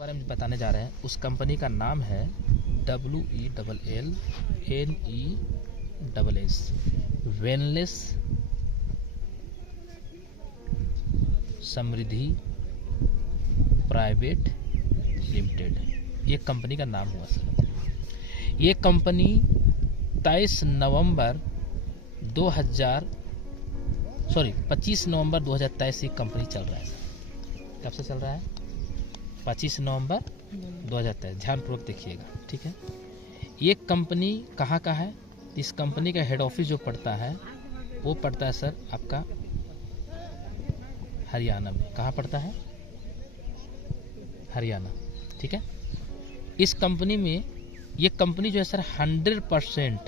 बारे में बताने जा रहे हैं। उस कंपनी का नाम है WELLNESS वेलनेस समृद्धि प्राइवेट लिमिटेड, ये कंपनी का नाम हुआ सर। ये कंपनी 25 नवंबर 2023 से कंपनी चल रहा है सर। कब से चल रहा है? 25 नवंबर 2023। ध्यानपूर्वक देखिएगा, ठीक है। ये कंपनी कहाँ का है? इस कंपनी का हेड ऑफिस जो पड़ता है वो पड़ता है सर आपका हरियाणा में। कहाँ पड़ता है? हरियाणा, ठीक है। इस कंपनी में ये कंपनी जो है सर 100%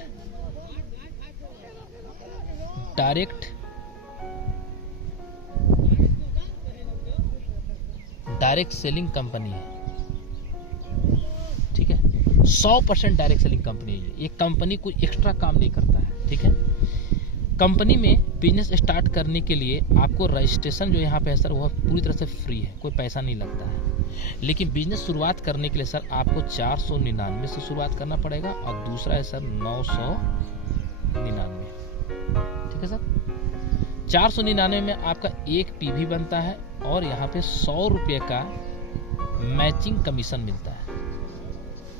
डायरेक्ट सेलिंग कंपनी है, ठीक है। 100% डायरेक्ट सेलिंग कंपनी है। ये कंपनी कोई एक्स्ट्रा काम नहीं करता है, ठीक है। कंपनी में बिजनेस स्टार्ट करने के लिए आपको रजिस्ट्रेशन जो यहाँ पे है सर वह पूरी तरह से फ्री है, कोई पैसा नहीं लगता है। लेकिन बिजनेस शुरुआत करने के लिए सर आपको 499 से शुरुआत करना पड़ेगा और दूसरा है सर 999, ठीक है सर। 499 में आपका एक पीवी बनता है और यहाँ पे 100 रुपये का मैचिंग कमीशन मिलता है,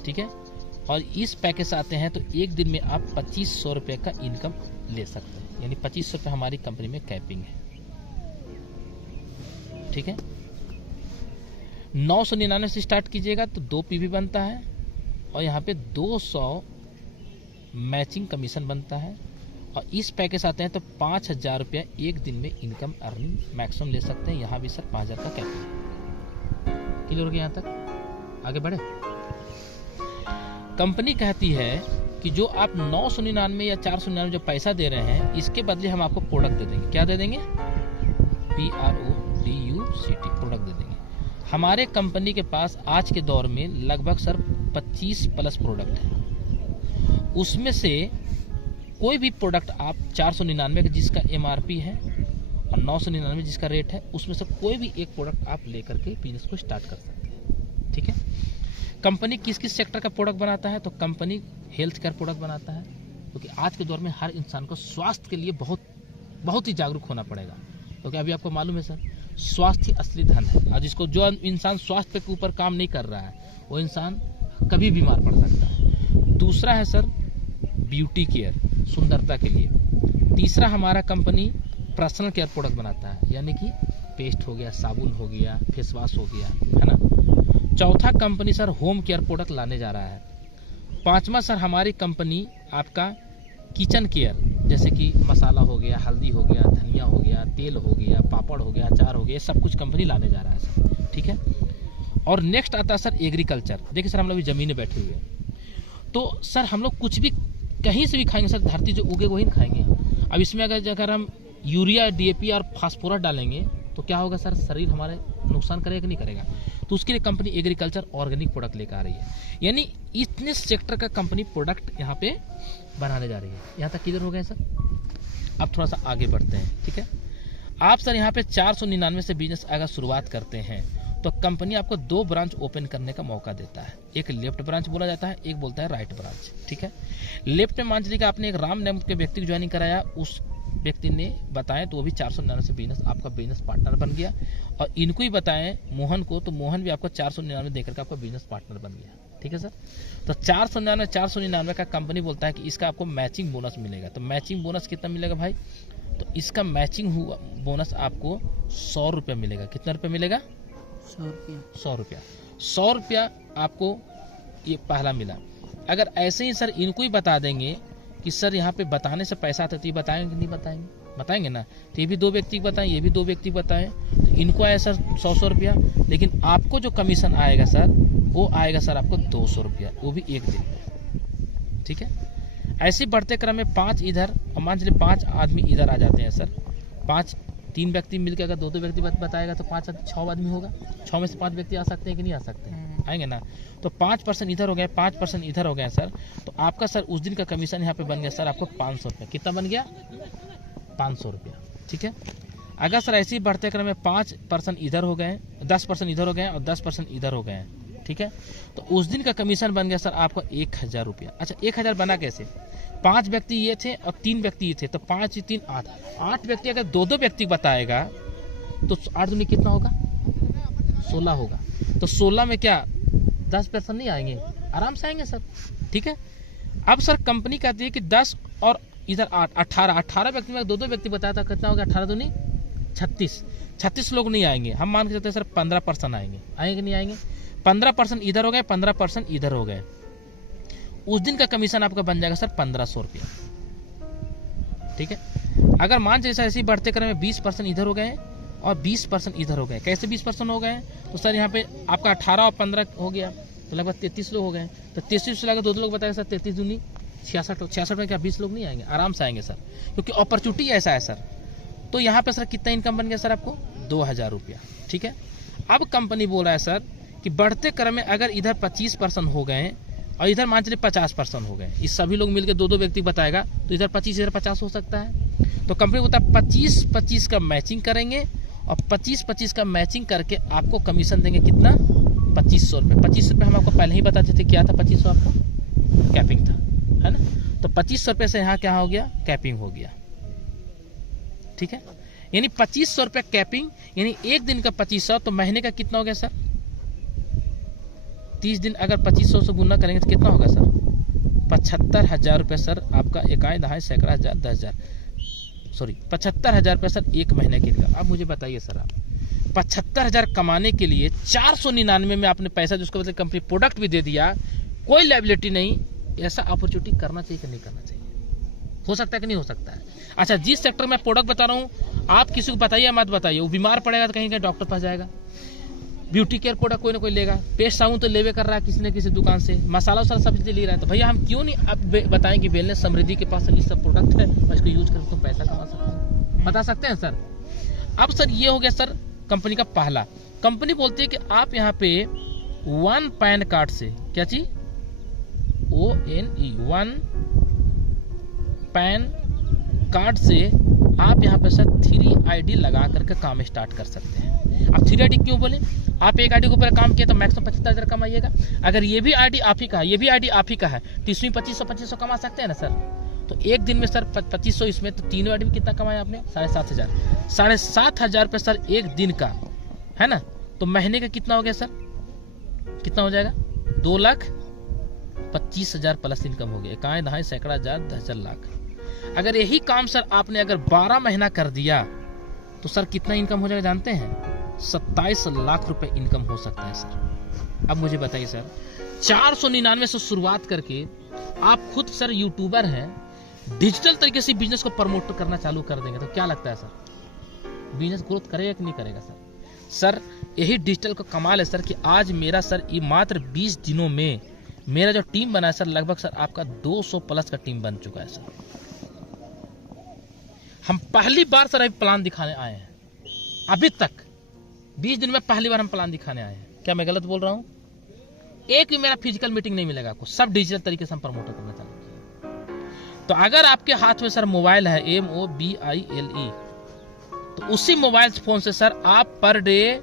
ठीक है। और इस पैकेज आते हैं तो एक दिन में आप 2500 रुपये का इनकम ले सकते हैं, यानी 2500 रुपये हमारी कंपनी में कैपिंग है, ठीक है। 999 से स्टार्ट कीजिएगा तो 2 पीवी बनता है और यहाँ पे 200 मैचिंग कमीशन बनता है। और इस पैकेज आते हैं तो 5000 रुपया एक दिन में इनकम अर्निंग मैक्सिमम ले सकते हैं। यहाँ भी सर 5000 का कैपिंग है। क्लियर हो गया? यहाँ तक आगे बढ़े। कंपनी कहती है कि जो आप 999 या 499 जो पैसा दे रहे हैं इसके बदले हम आपको प्रोडक्ट दे देंगे। क्या दे देंगे? PRODUCT प्रोडक्ट दे देंगे। हमारे कंपनी के पास आज के दौर में लगभग सर 25 प्लस प्रोडक्ट है। उसमें से कोई भी प्रोडक्ट आप 499 का जिसका MRP है और 999 जिसका रेट है, उसमें से कोई भी एक प्रोडक्ट आप लेकर के बिजनेस को स्टार्ट कर सकते हैं, ठीक है। कंपनी किस किस सेक्टर का प्रोडक्ट बनाता है? तो कंपनी हेल्थ केयर प्रोडक्ट बनाता है, क्योंकि आज के दौर में हर इंसान को स्वास्थ्य के लिए बहुत ही जागरूक होना पड़ेगा। क्योंकि अभी आपको मालूम है सर, स्वास्थ्य ही असली धन है। और जो इंसान स्वास्थ्य के ऊपर काम नहीं कर रहा है वो इंसान कभी बीमार पड़ सकता है। दूसरा है सर ब्यूटी केयर, सुंदरता के लिए। तीसरा हमारा कंपनी पर्सनल केयर प्रोडक्ट बनाता है, यानी कि पेस्ट हो गया, साबुन हो गया, फेस वॉश हो गया, है ना। चौथा company sir home care product लाने जा रहा है। पांचवा सर हमारी कंपनी आपका किचन केयर, जैसे कि मसाला हो गया, हल्दी हो गया, धनिया हो गया, तेल हो गया, पापड़ हो गया, अचार हो गया, सब कुछ कंपनी लाने जा रहा है सर, ठीक है। और नेक्स्ट आता है सर एग्रीकल्चर। देखिए सर हम लोग जमीन में बैठे हुए हैं, तो सर हम लोग कुछ भी कहीं से भी खाएंगे सर, धरती जो उगे वही खाएंगे। अब इसमें अगर हम यूरिया, DAP और फास्फोरस डालेंगे तो क्या होगा सर? शरीर हमारे नुकसान करेगा कि नहीं करेगा? तो उसके लिए कंपनी एग्रीकल्चर ऑर्गेनिक प्रोडक्ट लेकर आ रही है। यानी इतने सेक्टर का कंपनी प्रोडक्ट यहाँ पे बनाने जा रही है। यहाँ तक क्लियर हो गया सर? अब थोड़ा सा आगे बढ़ते हैं, ठीक है। आप सर यहाँ पे 499 से बिजनेस अगर शुरुआत करते हैं तो कंपनी आपको 2 ब्रांच ओपन करने का मौका देता है। एक लेफ्ट ब्रांच बोला जाता है, एक बोलता है राइट ब्रांच, ठीक है। लेफ्ट में मान लीजिए आपने एक राम नाम के व्यक्ति को ज्वाइनिंग कराया, उस व्यक्ति ने बताएं तो वो भी 499 से बिजनेस आपका बिजनेस पार्टनर बन गया। और इनको ही बताएं मोहन को, तो मोहन भी आपको 499 देकर के आपका बिजनेस पार्टनर बन गया, ठीक है सर। तो 499 का कंपनी बोलता है कि इसका आपको मैचिंग बोनस मिलेगा। तो मैचिंग बोनस कितना मिलेगा भाई? तो इसका मैचिंग हुआ बोनस आपको 100 रुपया मिलेगा। कितना रुपया मिलेगा? 100 रुपया। 100 रुपया आपको ये पहला मिला। अगर ऐसे ही सर इनको ही बता देंगे कि सर यहाँ पे बताने से पैसा आता है, तो ये बताएंगे नहीं? बताएंगे ना। तो ये भी 2 व्यक्ति बताएं, ये भी 2 व्यक्ति बताएं, तो इनको आया सर 100 रुपया। लेकिन आपको जो कमीशन आएगा सर वो आएगा सर आपको 200 रुपया, वो भी एक दिन में, ठीक है। ऐसे बढ़ते क्रम में 5 इधर, मान लीजिए 5 आदमी इधर आ जाते हैं सर। 3 व्यक्ति मिलकर अगर 2 व्यक्ति बताएगा तो 6 आदमी होगा। 6 में से 5 व्यक्ति आ सकते हैं कि नहीं आ सकते हैं? आएंगे ना। तो 5% इधर हो गए, 5% इधर हो गए सर। तो आपका सर उस दिन का कमीशन यहाँ पे बन गया सर आपको 500 रुपया। कितना बन गया? 500 रुपया, ठीक है। अगर सर ऐसे ही बढ़ते क्रम में 5% इधर हो गए, 10% इधर हो गए और 10% इधर हो गए, ठीक है। तो उस दिन का कमीशन बन गया सर आपका 1000 रुपया। अच्छा 1000 बना कैसे, 5 व्यक्ति ये थे और 3 व्यक्ति ये थे, तो 5 3 8, 8 व्यक्ति अगर 2-2 व्यक्ति बताएगा तो 8 दूनी कितना होगा, 16 होगा। तो 16 में क्या 10% नहीं आएंगे, आराम से आएंगे सर, ठीक है। अब सर कंपनी कहती है कि 10 और इधर 8, 18 व्यक्ति में 2-2 व्यक्ति बताया था, कितना होगा 18 दूनी 36 लोग नहीं आएंगे। हम मान के चलते सर 15% आएंगे, आएंगे नहीं आएंगे, 15% इधर हो गए, 15% इधर हो गए। उस दिन का कमीशन आपका बन जाएगा सर 1500 रुपया, ठीक है। अगर मान चलिए सर ऐसे ही बढ़ते क्रम में 20% इधर हो गए और 20% इधर हो गए, कैसे 20% हो गए, तो सर यहाँ पे आपका 18 और 15 हो गया, तो लगभग 33 लोग हो गए। तो 33 से लगा 2 लोग बताएंगे सर, 33 दूनी 66 में क्या 20 लोग नहीं आएंगे, आराम से आएंगे सर, क्योंकि अपॉर्चुनिटी ऐसा है सर। तो यहाँ पे सर कितना इनकम बन गया सर आपको 2000 रुपया, ठीक है। अब कंपनी बोल रहा है सर कि बढ़ते क्रम में अगर इधर 25% हो गए और इधर मान चलिए 50% हो गए, इस सभी लोग मिलकर 2-2 व्यक्ति बताएगा, तो इधर 25 इधर 50 हो सकता है। तो कंपनी बोलता है 25-25 का मैचिंग करेंगे और 25-25 का मैचिंग करके आपको कमीशन देंगे कितना, 2500 रुपये। 25 रुपये हम आपको पहले ही बताते थे, क्या था 2500 आपको कैपिंग था, है ना। तो 2500 रुपये से यहाँ क्या हो गया, कैपिंग हो गया, ठीक है। यानी 2500 रुपये कैपिंग, यानी एक दिन का 2500, तो महीने का कितना हो गया सर, 30 दिन अगर 2500 से गुना करेंगे तो कितना होगा सर, 75,000 रुपये सर आपका, इकाई दहाई सैकड़ा हजार 10,000, सॉरी 75,000 रुपये सर एक महीने के लिए। अब मुझे बताइए सर, आप 75,000 कमाने के लिए 499 में आपने पैसा जिसको मतलब कंपनी प्रोडक्ट भी दे दिया, कोई लायबिलिटी नहीं, ऐसा अपॉर्चुनिटी करना चाहिए कि नहीं करना चाहिए, हो सकता है कि नहीं हो सकता है। अच्छा जिस सेक्टर में प्रोडक्ट बता रहा हूँ, आप किसी को बताइए मत बताइए, वो बीमार पड़ेगा तो कहीं कहीं डॉक्टर पास जाएगा, ब्यूटी केयर प्रोडक्ट कोई ना कोई लेगा, पेस्ट साबुन तो लेवे कर रहा है किसी न किसी दुकान से, मसाला वसाला सब चीज़ें ले रहा है, तो भैया हम क्यों नहीं आप बताएं कि वेलनेस समृद्धि के पास ये सब प्रोडक्ट है और इसको यूज करके तुम पैसा कमा सकते हो, बता सकते हैं सर। अब सर ये हो गया सर कंपनी का पहला। कंपनी बोलती है कि आप यहाँ पे 1 पैन कार्ड से, क्या चीज, ONE 1 पैन कार्ड से आप यहाँ पे सर 3 ID लगा करके काम स्टार्ट कर सकते हैं। अब 3 ID क्यों बोले, आप एक ID के ऊपर काम किया तो मैक्सिमम 75,000 कमाइएगा। अगर ये भी ID आप ही का है, ये भी ID आप ही का है, तो इसमें 2500 कमा सकते हैं ना सर। तो एक दिन में सर 2500, इसमें तो तीनों ID में कितना कमाया आपने, 7,500, 7,500 रुपये सर एक दिन का, है ना। तो महीने का कितना हो गया सर, कितना हो जाएगा, 2,25,000 प्लस इनकम हो गया, इकाई दहाई सैकड़ा हजार 10,000 लाख। अगर यही काम सर आपने अगर 12 महीना कर दिया तो सर कितना इनकम हो जाएगा जानते हैं, 27 लाख रुपए इनकम हो सकता है सर। अब मुझे बताइए सर, 499 से शुरुआत करके आप खुद सर यूट्यूबर हैं, डिजिटल तरीके से बिजनेस को प्रमोट करना चालू कर देंगे, तो क्या लगता है सर बिजनेस ग्रोथ करेगा कि नहीं करेगा सर। सर यही डिजिटल का कमाल है सर कि आज मेरा सर ये मात्र 20 दिनों में मेरा जो टीम बना है सर, लगभग सर आपका 200 प्लस का टीम बन चुका है सर। हम पहली बार सर अभी प्लान दिखाने आए हैं, अभी तक 20 दिन में पहली बार हम प्लान दिखाने आए हैं। क्या मैं गलत बोल रहा हूँ, एक भी मेरा फिजिकल मीटिंग नहीं मिलेगा आपको, सब डिजिटल तरीके से हम प्रमोट करना चालू किए। तो अगर आपके हाथ में सर मोबाइल है MOBILE, तो उसी मोबाइल फोन से सर आप पर डे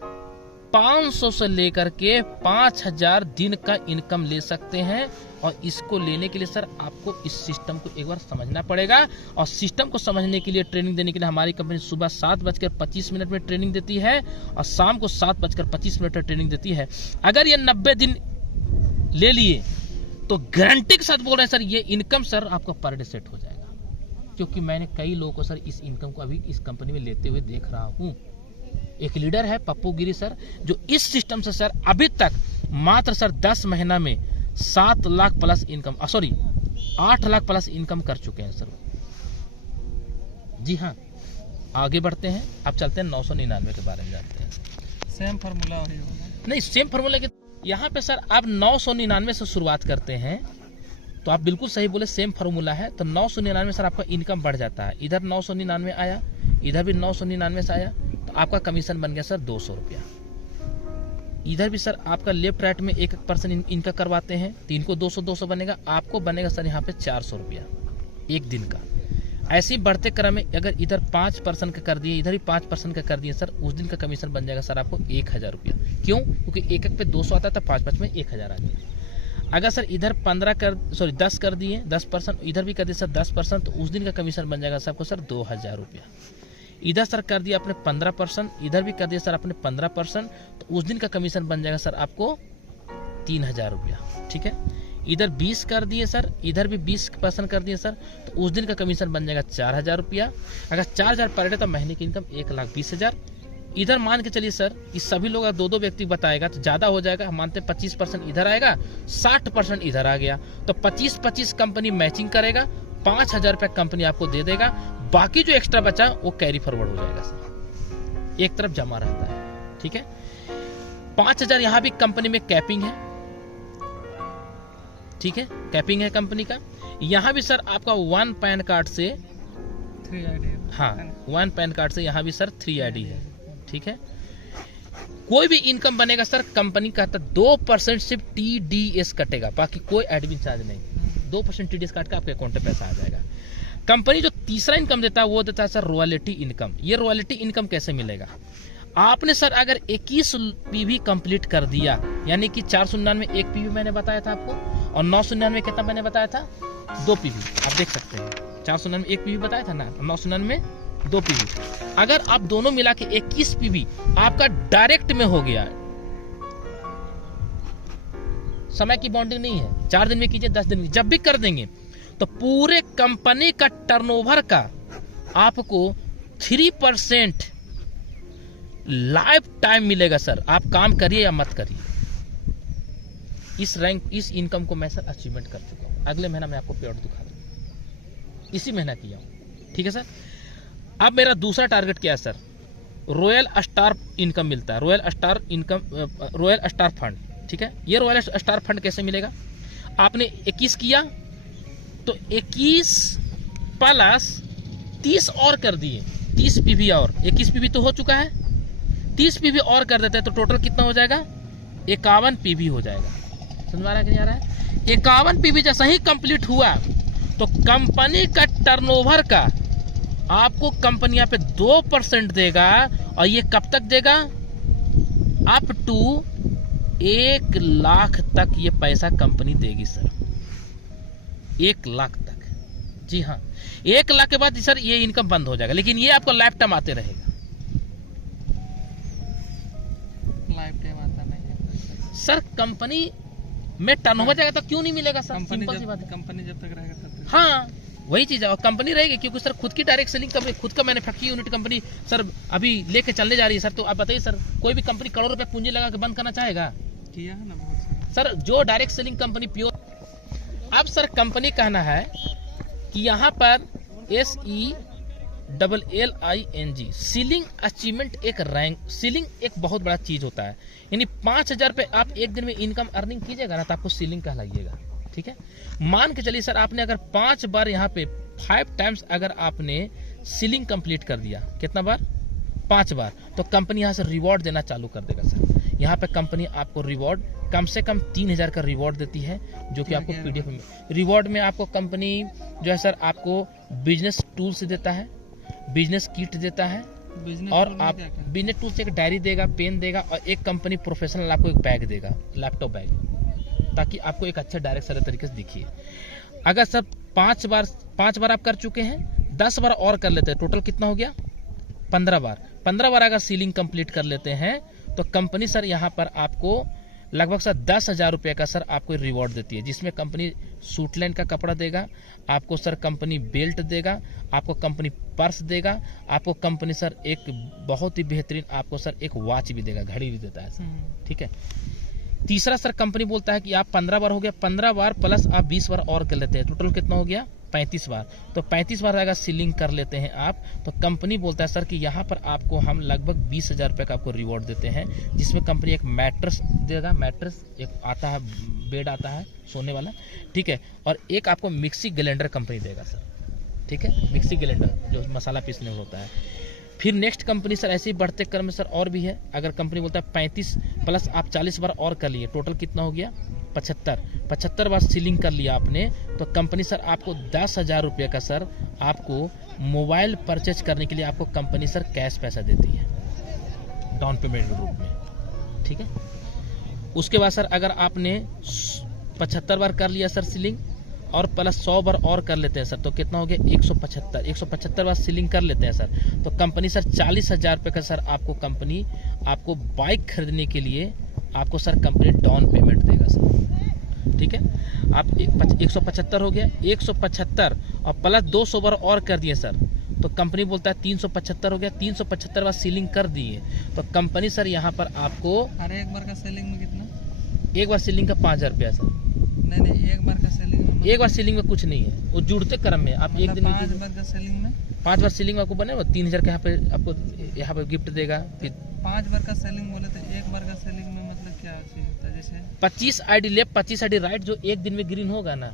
500 से लेकर के 5,000 दिन का इनकम ले सकते हैं। और इसको लेने के लिए सर आपको इस सिस्टम को एक बार समझना पड़ेगा, और सिस्टम को समझने के लिए ट्रेनिंग देने के लिए हमारी कंपनी सुबह 7:25 में ट्रेनिंग देती है और शाम को 7:25 में ट्रेनिंग देती है। अगर ये 90 दिन ले लिए तो गारंटी के साथ बोल रहे हैं सर, ये इनकम सर आपका पर डे सेट हो जाएगा, क्योंकि मैंने कई लोगों को सर इस इनकम को अभी इस कंपनी में लेते हुए देख रहा हूँ। एक लीडर है पप्पू गिरी सर, जो इस सिस्टम से सर अभी तक मात्र सर 10 महीना में 7 lakh plus income, 8 lakh plus income कर चुके हैं सर। जी हाँ, आगे बढ़ते हैं, अब चलते हैं 999 के बारे में जानते हैं। सेम फार्मूला नहीं, सेम फार्मूला के यहाँ पे सर आप 999 से शुरुआत करते हैं, तो आप बिल्कुल सही बोले, सेम फार्मूला है। तो 999 सर आपका इनकम बढ़ जाता है, इधर 999 आया, इधर भी 999 से आया, तो आपका कमीशन बन गया सर 200 रुपया। इधर भी सर आपका लेफ्ट राइट में 1% इनका करवाते हैं, 3 को 200 बनेगा, आपको बनेगा सर यहाँ पे 400 रुपया एक दिन का। ऐसे ही बढ़ते क्रम में अगर इधर 5% का कर दिए, इधर ही 5% का कर दिए सर, उस दिन का कमीशन बन जाएगा सर आपको 1000 रुपया। क्यों? क्योंकि एक पे 200 आता था, 5 में 1000 आ गया। अगर सर इधर 10 कर दिए 10%, इधर भी कर दिए सर 10%, तो उस दिन का कमीशन बन जाएगा सर आपको सर 2000 रुपया। इधर सर कर दिया आपने 15%, इधर भी कर दिया सर आपने 15%, तो उस दिन का कमीशन बन जाएगा सर आपको 3000 रुपया। ठीक है, इधर 20 कर दिए सर, इधर भी 20% कर दिए सर, तो उस दिन का कमीशन बन जाएगा 4000 रुपया। अगर 4000 पर डे तो महीने की इनकम 1,20,000। इधर मान के चलिए सर कि सभी लोग अगर 2-2 व्यक्ति बताएगा तो ज़्यादा हो जाएगा। हम मानते हैं 25% इधर आएगा, 60% इधर आ गया, तो 25-25 कंपनी मैचिंग करेगा, 5000 रुपया कंपनी आपको दे देगा। बाकी जो एक्स्ट्रा बचा वो कैरी फॉरवर्ड हो जाएगा सर, एक तरफ जमा रहता है। ठीक है, 5000 यहाँ भी कंपनी में कैपिंग है। ठीक है, कैपिंग है कंपनी का। यहाँ भी सर आपका 1 पैन कार्ड से 3 ID, हाँ 1 पैन कार्ड से यहाँ भी सर 3 ID है। ठीक है, कोई भी इनकम बनेगा सर कंपनी का 2% सिर्फ TDS कटेगा, बाकी कोई एडमिन चार्ज नहीं। 2% TDS काट के आपके अकाउंट में पैसा आ जाएगा। कंपनी जो तीसरा इनकम देता है वो देता है सर रॉयल्टी इनकम। ये रॉयल्टी इनकम कैसे मिलेगा? आपने सर अगर 21 PV कंप्लीट कर दिया, यानी कि 499 1 PV मैंने बताया था आपको, और 999 कितना मैंने बताया था 2 PV। आप देख सकते हैं 499 1 PV बताया था ना, 999 2 PV। अगर आप दोनों मिला के 21 PV आपका डायरेक्ट में हो गया, समय की बाउंडिंग नहीं है, 4 दिन में कीजिए 10 दिन में, जब भी कर देंगे तो पूरे कंपनी का टर्नओवर का आपको 3% लाइफ टाइम मिलेगा सर। आप काम करिए या मत करिए। इस इनकम को मैं सर अचीवमेंट कर चुका हूँ। अगले महीना मैं आपको पेड़ दिखा दूंगा, इसी महीना किया हूँ। ठीक है सर, अब मेरा दूसरा टारगेट क्या है सर? रॉयल स्टार इनकम मिलता है, रॉयल स्टार फंड। ठीक है, ये रॉयल स्टार फंड कैसे मिलेगा? आपने 21 किया तो 21 प्लस 30 और कर दिए, 30 PV और 21 PV तो हो चुका है, 30 PV और कर देते हैं तो टोटल कितना हो जाएगा? 51 PV हो जाएगा। समझ में आ रहा है कि नहीं आ रहा है? 51 PV जैसा ही कंप्लीट हुआ तो कंपनी का टर्नओवर का आपको कंपनी यहाँ पे 2% देगा, और ये कब तक देगा? अप टू 1 लाख तक ये पैसा कंपनी देगी सर, 1 लाख तक। जी हाँ, 1 लाख के बाद सर ये इनकम बंद हो जाएगा, लेकिन ये आपको लाइफ टाइम आते रहेगा। लाइफ टाइम आता नहीं है सर, कंपनी में टर्नओवर जाएगा तो क्यों नहीं मिलेगा सर? सिंपल सी बात है। कंपनी जब तक रहेगा तब तक। हाँ, वही चीज है, और कंपनी रहेगी क्योंकि सर खुद की डायरेक्ट सेलिंग कंपनी, खुद का मैन्युफैक्चरिंग यूनिट कंपनी सर अभी लेके चलने जा रही है सर। तो आप बताइए सर, कोई भी कंपनी करोड़ रुपए पूंजी लगा के बंद करना चाहेगा? किया है ना बहुत सर, जो डायरेक्ट सेलिंग कंपनी प्योर। अब सर कंपनी कहना है कि यहाँ पर SELLING सीलिंग अचीवमेंट, एक रैंक सीलिंग एक बहुत बड़ा चीज होता है। यानी 5000 पे आप एक दिन में इनकम अर्निंग कीजिएगा ना तो आपको सीलिंग कहलाइएगा। ठीक है, मान के चलिए सर आपने अगर 5 बार यहाँ पे 5 टाइम्स अगर आपने सीलिंग कंप्लीट कर दिया, कितना बार? 5 बार, तो कंपनी यहाँ से रिवॉर्ड देना चालू कर देगा सर। यहाँ पे कंपनी आपको रिवॉर्ड कम से कम 3000 का रिवॉर्ड देती है, जो कि आपको PDF में रिवॉर्ड में आपको कंपनी जो है सर आपको बिजनेस टूल्स देता है, बिजनेस किट देता है, और आप बिजनेस टूल्स एक डायरी देगा, पेन देगा, और एक कंपनी प्रोफेशनल आपको एक बैग देगा, लैपटॉप बैग, ताकि आपको एक अच्छा डायरेक्ट सारे तरीके से दिखिए। अगर सर 5 बार आप कर चुके हैं, 10 बार और कर लेते हैं, टोटल कितना हो गया? 15 बार अगर सीलिंग कंप्लीट कर लेते हैं तो कंपनी सर यहाँ पर आपको लगभग सर 10,000 रुपये का सर आपको रिवॉर्ड देती है, जिसमें कंपनी सूटलाइन का कपड़ा देगा, आपको सर कंपनी बेल्ट देगा, आपको कंपनी पर्स देगा, आपको कंपनी सर एक बहुत ही बेहतरीन आपको सर एक वॉच भी देगा, घड़ी भी देता है सर। ठीक है, तीसरा सर कंपनी बोलता है कि आप 15 बार हो गया, 15 बार प्लस आप 20 बार और कर लेते हैं, टोटल कितना हो गया? 35 बार। तो 35 बार अगर सीलिंग कर लेते हैं आप, तो कंपनी बोलता है सर कि यहाँ पर आपको हम लगभग 20,000 रुपये का आपको रिवॉर्ड देते हैं, जिसमें कंपनी एक मैट्रेस देगा, मैट्रेस एक आता है, बेड आता है सोने वाला। ठीक है, और एक आपको मिक्सी ग्राइंडर कंपनी देगा सर। ठीक है, मिक्सी ग्राइंडर जो मसाला पीसने में होता है। फिर नेक्स्ट कंपनी सर ऐसे ही बढ़ते क्रम में सर और भी है। अगर कंपनी बोलता है 35 प्लस आप 40 बार और कर लिए, टोटल कितना हो गया? 75 बार सीलिंग कर लिया आपने तो कंपनी सर आपको 10,000 रुपये का सर आपको मोबाइल परचेज करने के लिए आपको कंपनी सर कैश पैसा देती है डाउन पेमेंट के रूप में। ठीक है, उसके बाद सर अगर आपने 75 बार कर लिया सर सीलिंग और प्लस 100 बार और कर लेते हैं सर तो कितना हो गया 175 बार सीलिंग कर लेते हैं सर तो कंपनी सर 40,000 रुपये का सर आपको कंपनी आपको बाइक खरीदने के लिए आपको सर कंपनी डाउन पेमेंट देगा सर। ठीक है, आप 175 हो गया, 175 और प्लस 200 बार और कर दिए सर तो कंपनी बोलता है 375 हो गया, 375 बार सीलिंग कर दिए तो कंपनी सर यहाँ पर आपको अरे एक बार का सेलिंग में कितना? एक बार सीलिंग का 5,000 रुपया सर। नहीं एक बार का सेलिंग में एक बार सीलिंग में कुछ नहीं है, वो जुड़ते क्रम में आप एक दिन में 5 बार का सेलिंग में 5 बार सीलिंग आपको बने 3,000 का आपको यहाँ पे गिफ्ट देगा। फिर 5 बार का सेलिंग बोले तो एक बार का सेलिंग में मतलब क्या चीज होता है? जैसे 25 आईडी लेफ्ट 25 आईडी राइट जो एक दिन में ग्रीन होगा ना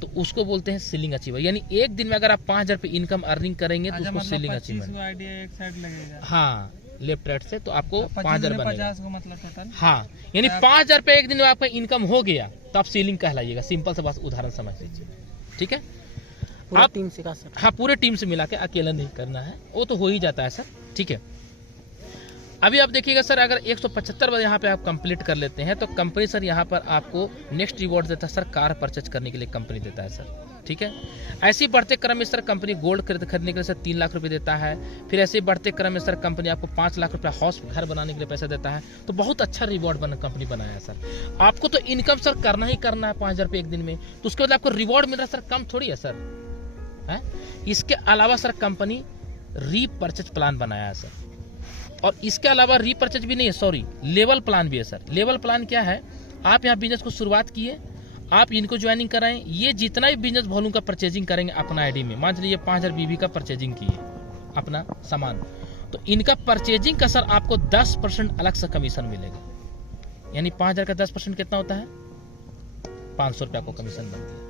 तो उसको बोलते हैं सीलिंग अचीवर। यानी एक दिन में अगर आप 5,000 रुपये इनकम अर्निंग करेंगे तो उसको सीलिंग अचीवर। आइडिया एक साइड लगेगा हाँ, लेफ्ट राइट से तो आपको 5,000 बनेगा। 50 को मतलब टोटल। हाँ, यानी 5,000 रुपये एक दिन में आपका इनकम हो गया तो आप सीलिंग कहलाइएगा। सिंपल सा बस उदाहरण समझ लीजिए। ठीक है, आप टीम से कर सकते। हाँ, पूरे टीम से मिला के, अकेला नहीं करना है, वो तो हो ही जाता है सर। ठीक है, अभी आप देखिएगा सर अगर 175 बार यहाँ पे आप कंप्लीट कर लेते हैं तो कंपनी सर यहाँ पर आपको नेक्स्ट रिवॉर्ड देता है सर, कार परचेज करने के लिए कंपनी देता है सर। ठीक है, ऐसे ही बढ़ते क्रम में सर कंपनी गोल्ड खरीदने के लिए सर 3 लाख रुपए देता है। फिर ऐसे ही बढ़ते क्रम में सर कंपनी आपको 5 लाख रुपया हाउस घर बनाने के लिए पैसा देता है। तो बहुत अच्छा रिवॉर्ड कंपनी बनाया है सर। आपको तो इनकम सर करना ही करना है 5,000 रुपये एक दिन में, तो उसके बाद आपको रिवॉर्ड मिल रहा है सर, कम थोड़ी है सर है। इसके अलावा सर कंपनी रीपर्चेज प्लान बनाया है सर, और इसके अलावा रीपर्चेज भी नहीं है, सॉरी लेवल प्लान भी है सर। लेवल प्लान क्या है, आप यहाँ बिजनेस को शुरुआत किए, आप इनको ज्वाइनिंग कराएं, ये जितना भी बिजनेस वॉल्यूम का परचेजिंग करेंगे अपना आईडी में, मान लीजिए 5,000 बीबी का परचेजिंग किए अपना सामान, तो इनका परचेजिंग का सर आपको 10% अलग से कमीशन मिलेगा। यानी 5,000 का 10% कितना होता है 500 रुपया को कमीशन बनता है।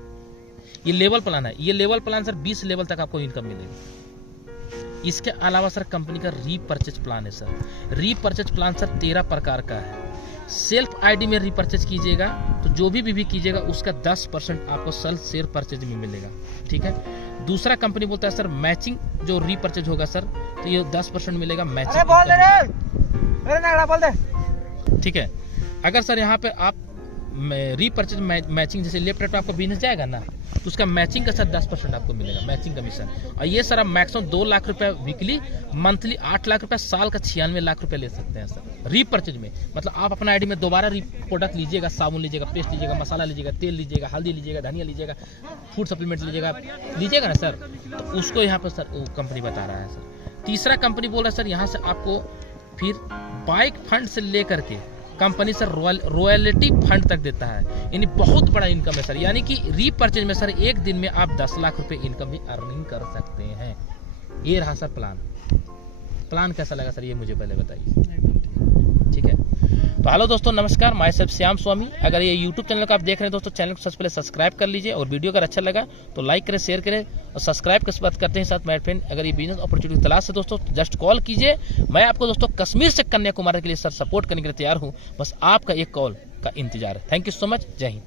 ये लेवल प्लान है, ये लेवल प्लान सर 20 लेवल तक आपको इनकम मिलेगी। इसके अलावा सर कंपनी का रीपर्चेज प्लान है सर। रीपर्चेज प्लान सर 13 प्रकार का है। सेल्फ आईडी में रीपर्चेज कीजिएगा तो जो भी कीजिएगा उसका 10% आपको सेल्फ शेयर परचेज में मिलेगा। ठीक है, दूसरा कंपनी बोलता है सर मैचिंग जो रीपर्चेज होगा सर तो ये 10% मिलेगा मैचिंग। ठीक है, अगर सर यहाँ पे आप रीपर्चेज मैचिंग जैसे लेफ्ट राइट आपको बिजनेस जाएगा ना तो उसका मैचिंग का सर 10% आपको मिलेगा, मैचिंग कमीशन। और ये सर आप मैक्सिमम 2 लाख रुपए वीकली, मंथली 8 लाख रुपए, साल का 96 लाख रुपए ले सकते हैं सर रीपर्चेज में। मतलब आप अपना आईडी में दोबारा प्रोडक्ट लीजिएगा, साबुन लीजिएगा, पेस्ट लीजिएगा, मसाला लीजिएगा, तेल लीजिएगा, हल्दी लीजिएगा, धनिया लीजिएगा, फूड सप्लीमेंट लीजिएगा ना सर, तो उसको यहाँ पर सर वो कंपनी बता रहा है सर। तीसरा कंपनी बोल रहा है सर यहाँ से आपको फिर बाइक फंड से लेकर के कंपनी सर रॉयल्टी फंड तक देता है। यानी बहुत बड़ा इनकम है सर। यानी कि रीपर्चेज में सर एक दिन में आप 10 लाख रुपए इनकम भी अर्निंग कर सकते हैं। ये रहा सर प्लान कैसा लगा सर ये मुझे पहले बताइए। ठीक है, तो हेलो दोस्तों, नमस्कार, माय सेल्फ श्याम स्वामी। अगर ये यूट्यूब चैनल को आप देख रहे हैं दोस्तों, चैनल को सबसे पहले सब्सक्राइब कर लीजिए, और वीडियो अगर अच्छा लगा तो लाइक करें, शेयर करें, और सब्सक्राइब के बात करते हैं साथ मेरे फ्रेंड। अगर ये बिजनेस अपॉर्चुनिटी तलाश है दोस्तों तो जस्ट कॉल कीजिए। मैं आपको दोस्तों कश्मीर से कन्याकुमारी के लिए सर सपोर्ट करने के लिए तैयार हूँ। बस आपका एक कॉल का इंतजार है। थैंक यू सो मच, जय हिंद।